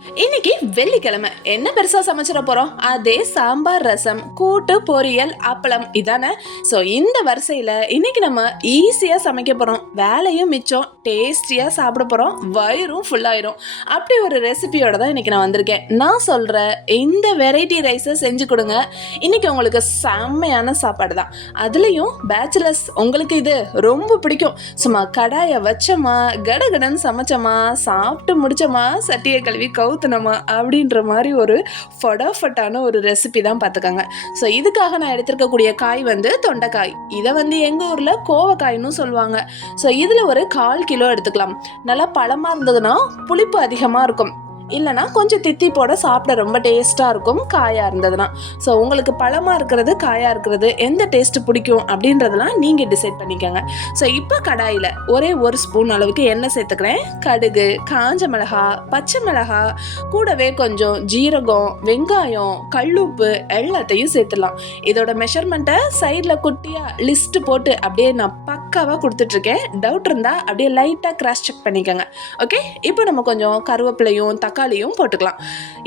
இன்னைக்கு வெள்ளிக்கிழமை. என்ன பெருசா சமைச்சிட போறோம்? அதே சாம்பார் ரசம் கூட்டு பொரியல் அப்பளம் இதானே? ஸோ இந்த வரிசையில இன்னைக்கு நம்ம ஈஸியா சமைக்க போறோம். வேலையும் மிச்சம் டேஸ்டியா சாப்பிட போறோம். வயிறும் ஃபுல்லாயிரும் அப்படி ஒரு ரெசிபியோட தான் இன்னைக்கு நான் வந்திருக்கேன். நான் சொல்ற இந்த வெரைட்டி ரைஸை செஞ்சு கொடுங்க. இன்னைக்கு உங்களுக்கு செம்மையான சாப்பாடு தான். அதுலயும் பேச்சுலர்ஸ் உங்களுக்கு இது ரொம்ப பிடிக்கும். சும்மா கடாயை வச்சோமா கடகடன்னு சமைச்சோமா சாப்பிட்டு முடிச்சோமா சட்டியை கழுவி கவு கவுத்துனோமா அப்படின்ற மாதிரி ஒரு ஃபடாஃபட்டான ஒரு ரெசிபி தான் பார்த்துக்கோங்க. ஸோ இதுக்காக நான் எடுத்திருக்கக்கூடிய காய் வந்து தொண்டைக்காய். இதை வந்து எங்கள் ஊரில் கோவக்காய்னு சொல்லுவாங்க. ஸோ இதில் ஒரு கால் கிலோ எடுத்துக்கலாம். நல்லா பழமாக இருந்ததுன்னா புளிப்பு அதிகமாக இருக்கும். இல்லைனா கொஞ்சம் தித்தி போட சாப்பிட ரொம்ப டேஸ்ட்டாக இருக்கும் காயாக இருந்ததுன்னா. ஸோ உங்களுக்கு பழமாக இருக்கிறது காயாக இருக்கிறது எந்த டேஸ்ட்டு பிடிக்கும் அப்படின்றதெல்லாம் நீங்கள் டிசைட் பண்ணிக்கோங்க. ஸோ இப்போ கடாயில் ஒரே ஒரு ஸ்பூன் அளவுக்கு எண்ணெய் சேர்த்துக்கிறேன். கடுகு காஞ்ச மிளகா பச்சை மிளகா கூடவே கொஞ்சம் ஜீரகம் வெங்காயம் கல்லுப்பு எல்லாத்தையும் சேர்த்துடலாம். இதோட மெஷர்மெண்ட்டை சைடில் குட்டியாக லிஸ்ட்டு போட்டு அப்படியே நான் பக்காவாக கொடுத்துட்ருக்கேன். டவுட் இருந்தால் அப்படியே லைட்டாக கிராஸ் செக் பண்ணிக்கோங்க. ஓகே இப்போ நம்ம கொஞ்சம் கருவேப்பிலையும் தக்காளியும் போட்டுக்கலாம்.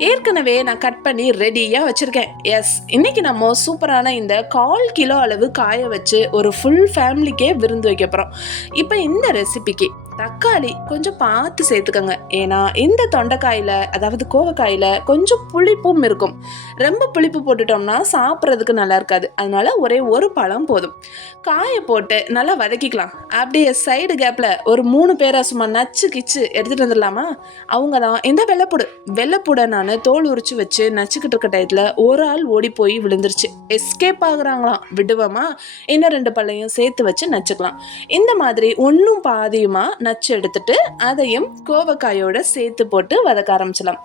ஏற்கனவே நான் கட் பண்ணி ரெடியாக வச்சுருக்கேன். எஸ் இன்றைக்கி நம்ம சூப்பரான இந்த கால் கிலோ அளவு காய வச்சு ஒரு ஃபுல் ஃபேமிலிக்கே விருந்து வைக்க போகிறோம் இப்போ இந்த ரெசிபிக்கு தக்காளி கொஞ்சம் பார்த்து சேர்த்துக்கோங்க. ஏன்னா இந்த தொண்டைக்காயில் அதாவது கோவக்காயில் கொஞ்சம் புளிப்பும் இருக்கும். ரொம்ப புளிப்பு போட்டுட்டோம்னா சாப்பிட்றதுக்கு நல்லா இருக்காது. அதனால ஒரே ஒரு பழம் போதும். காயை போட்டு நல்லா வதக்கிக்கலாம். அப்படியே சைடு கேப்பில் ஒரு மூணு பேரை சும்மா நச்சு கிச்சு எடுத்துகிட்டு வந்துடலாமா? அவங்க தான். இந்த வெள்ளைப்பூடு. வெள்ளைப்பூடை நான் தோல் உரிச்சு வச்சு நச்சுக்கிட்டு இருக்க டயத்தில் ஒரு ஆள் ஓடி போய் விழுந்துருச்சு. எஸ்கேப் ஆகுறாங்களாம். விடுவோமா? இன்னும் ரெண்டு பல்லையும் சேர்த்து வச்சு நச்சுக்கலாம். இந்த மாதிரி ஒன்றும் பாதியுமா? நச்சு எடுத்துட்டு அதையும் கோவக்காயோட சேர்த்து போட்டு வதக்க ஆரம்பிச்சிடலாம்.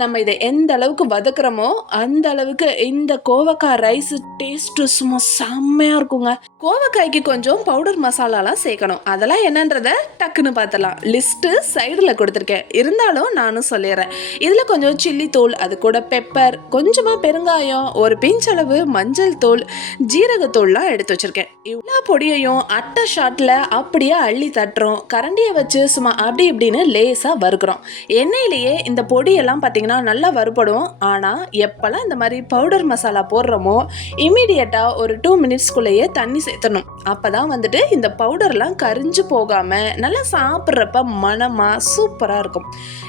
நம்ம இதை எந்த அளவுக்கு வதக்குறோமோ அந்த அளவுக்கு இந்த கோவக்காய் ரைஸ் டேஸ்ட்டு சும்மா செம்மையாக இருக்குங்க. கோவக்காய்க்கு கொஞ்சம் பவுடர் மசாலாலாம் சேர்க்கணும். அதெல்லாம் என்னன்றத டக்குன்னு பார்த்தலாம் லிஸ்ட்டு சைடில் கொடுத்துருக்கேன். இருந்தாலும் நானும் சொல்லிடுறேன். இதில் கொஞ்சம் சில்லி தூள் அது கூட பெப்பர் கொஞ்சமாக பெருங்காயம் ஒரு பிஞ்ச் அளவு மஞ்சள் தூள் ஜீரகத்தூள்லாம் எடுத்து வச்சுருக்கேன். இவ்வளோ பொடியையும் அட்டை ஷாட்டில் அப்படியே அள்ளி தட்டுறோம். கரண்டியை வச்சு சும்மா அப்படி இப்படின்னு லேசாக வறுக்கிறோம். எண்ணெயிலேயே இந்த பொடியெல்லாம் பார்த்தீங்கன்னா நல்லா வறுபடும். ஆனால் எப்போல்லாம் இந்த மாதிரி பவுடர் மசாலா போடுறோமோ இமீடியட்டாக ஒரு டூ மினிட்ஸ்க்குள்ளேயே தண்ணி சேர்த்தணும். அப்போ தான் வந்துட்டு இந்த பவுடர்லாம் கரிஞ்சு போகாமல் நல்லா சாப்பிட்றப்ப மனமாக சூப்பராக இருக்கும்.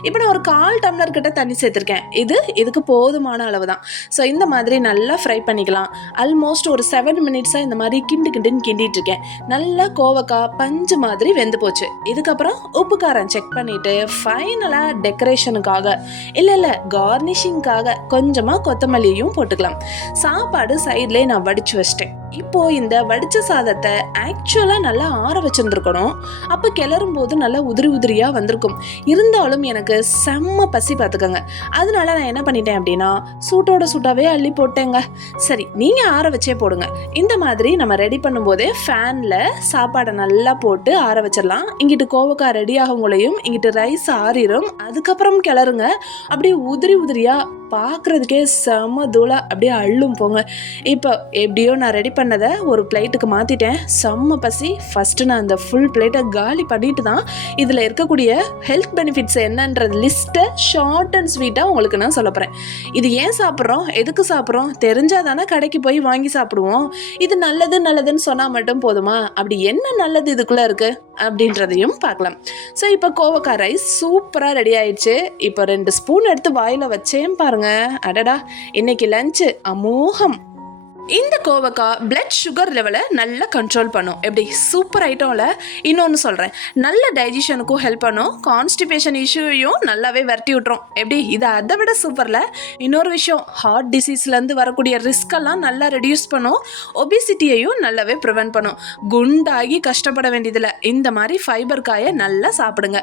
இப்போ நான் ஒரு கால் டம்ளர் கிட்ட தண்ணி சேர்த்துருக்கேன். இது இதுக்கு போதுமான அளவு தான் ஸோ இந்த மாதிரி நல்லா ஃப்ரை பண்ணிக்கலாம். ஆல்மோஸ்ட் ஒரு செவன் மினிட்ஸாக இந்த மாதிரி கிண்டு கிண்டுன்னு கிண்டிட்டு இருக்கேன். நல்லா கோவக்காய் பஞ்சு மாதிரி வெந்து போச்சு. இதுக்கப்புறம் உப்பு காரம் செக் பண்ணிவிட்டு ஃபைனலாக டெக்கரேஷனுக்காக இல்லை இல்லை கார்னிஷிங்காக கொஞ்சமாக கொத்தமல்லியும் போட்டுக்கலாம். சாப்பாடு சைட்லேயே நான் வடித்து வச்சிட்டேன். இப்போ இந்த வடிச்ச சாதத்தை ஆக்சுவலாக நல்லா ஆற வச்சுருந்துருக்கணும். அப்போ கிளறும் போது நல்லா உதிரி உதிரியாக வந்திருக்கும். இருந்தாலும் எனக்கு செம்ம பசி பார்த்துக்கோங்க. அதனால நான் என்ன பண்ணிட்டேன் அப்படின்னா சூட்டோட சூட்டாவே அள்ளி போட்டேங்க. சரி நீங்கள் ஆற வச்சே போடுங்க. இந்த மாதிரி நம்ம ரெடி பண்ணும்போதே ஃபேனில் சாப்பாடை நல்லா போட்டு ஆற வச்சிடலாம். இங்கிட்டு கோவக்காய் ரெடி ஆகுங்களையும் இங்கிட்டு ரைஸ் ஆறிடும் அதுக்கப்புறம் கிளறுங்க. அப்படியே உதிரி உதிரியாக பார்க்குறதுக்கே செம தூளா அப்படியே அள்ளும் போங்க. இப்போ எப்படியோ நான் ரெடி பண்ணதை ஒரு பிளேட்டுக்கு மாற்றிட்டேன் செம்ம பசி. ஃபஸ்ட்டு நான் அந்த ஃபுல் பிளேட்டை காலி பண்ணிட்டு தான் இதில் இருக்கக்கூடிய ஹெல்த் பெனிஃபிட்ஸ் என்னன்ற லிஸ்ட்டை ஷார்ட் அண்ட் ஸ்வீட்டாக உங்களுக்கு நான் சொல்ல போகிறேன் இது ஏன் சாப்பிட்றோம்? எதுக்கு சாப்பிட்றோம்? தெரிஞ்சால் தானே கடைக்கு போய் வாங்கி சாப்பிடுவோம். இது நல்லது நல்லதுன்னு சொன்னால் மட்டும் போதுமா? அப்படி என்ன நல்லது இதுக்குள்ளே இருக்குது அப்படின்றதையும் பார்க்கலாம். ஸோ இப்போ கோவக்காய் ரைஸ் சூப்பராக ரெடி ஆயிடுச்சு. இப்போ ரெண்டு ஸ்பூன் எடுத்து வாயில் வச்சேன் பாருங்க. அடடா இன்னைக்கு லஞ்சு அமோகம். இந்த கோவக்காய் பிளட் சுகர் லெவலை நல்லா கண்ட்ரோல் பண்ணும். எப்படி? சூப்பர் ஐட்டம்ல இன்னொன்று சொல்கிறேன் நல்ல டைஜஷனுக்கும் ஹெல்ப் பண்ணும். கான்ஸ்டிபேஷன் இஷ்யூவையும் நல்லாவே விரட்டி விட்டுரும். எப்படி? இது அதை விட சூப்பரில் இன்னொரு விஷயம் ஹார்ட் டிசீஸ்லேருந்து வரக்கூடிய ரிஸ்கெல்லாம் நல்லா ரெடியூஸ் பண்ணும். ஒபிசிட்டியையும் நல்லாவே ப்ரிவென்ட் பண்ணும். குண்டாகி கஷ்டப்பட வேண்டியதில்லை. இந்த மாதிரி ஃபைபர் காயை நல்லா சாப்பிடுங்க.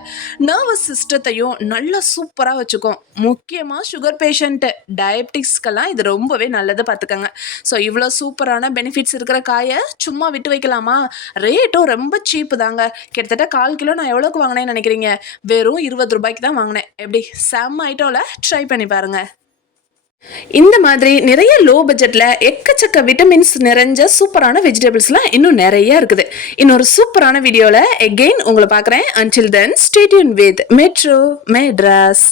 நர்வஸ் சிஸ்டத்தையும் நல்லா சூப்பராக வச்சுக்கும். முக்கியமாக சுகர் பேஷண்ட்டு டயபெட்டிக்ஸ்க்கெல்லாம் இது ரொம்பவே நல்லது பார்த்துக்கோங்க. ஸோ இவ்வளோ சூப்பரான பெனிஃபிட்ஸ் இருக்கிற காயை சும்மா விட்டு வைக்கலாமா? ரேட்டும் ரொம்ப சீப்பு தாங்க. கிட்டத்தட்ட கால் கிலோ நான் எவ்வளோக்கு வாங்கினேன்னு நினைக்கிறீங்க? வெறும் இருபது ரூபாய்க்கு தான் வாங்கினேன். எப்படி? செம்ம ஐட்டம்ல ட்ரை பண்ணி பாருங்கள் இந்த மாதிரி நிறைய லோ பட்ஜெட்ல எக்கச்சக்க விட்டமின்ஸ் நிறைஞ்ச சூப்பரான வெஜிடபிள்ஸ்லாம் இன்னும் நிறைய இருக்குது. இன்னொரு சூப்பரான வீடியோவில் எகெயின் உங்களை பார்க்குறேன். Until then stay tuned with metro Madras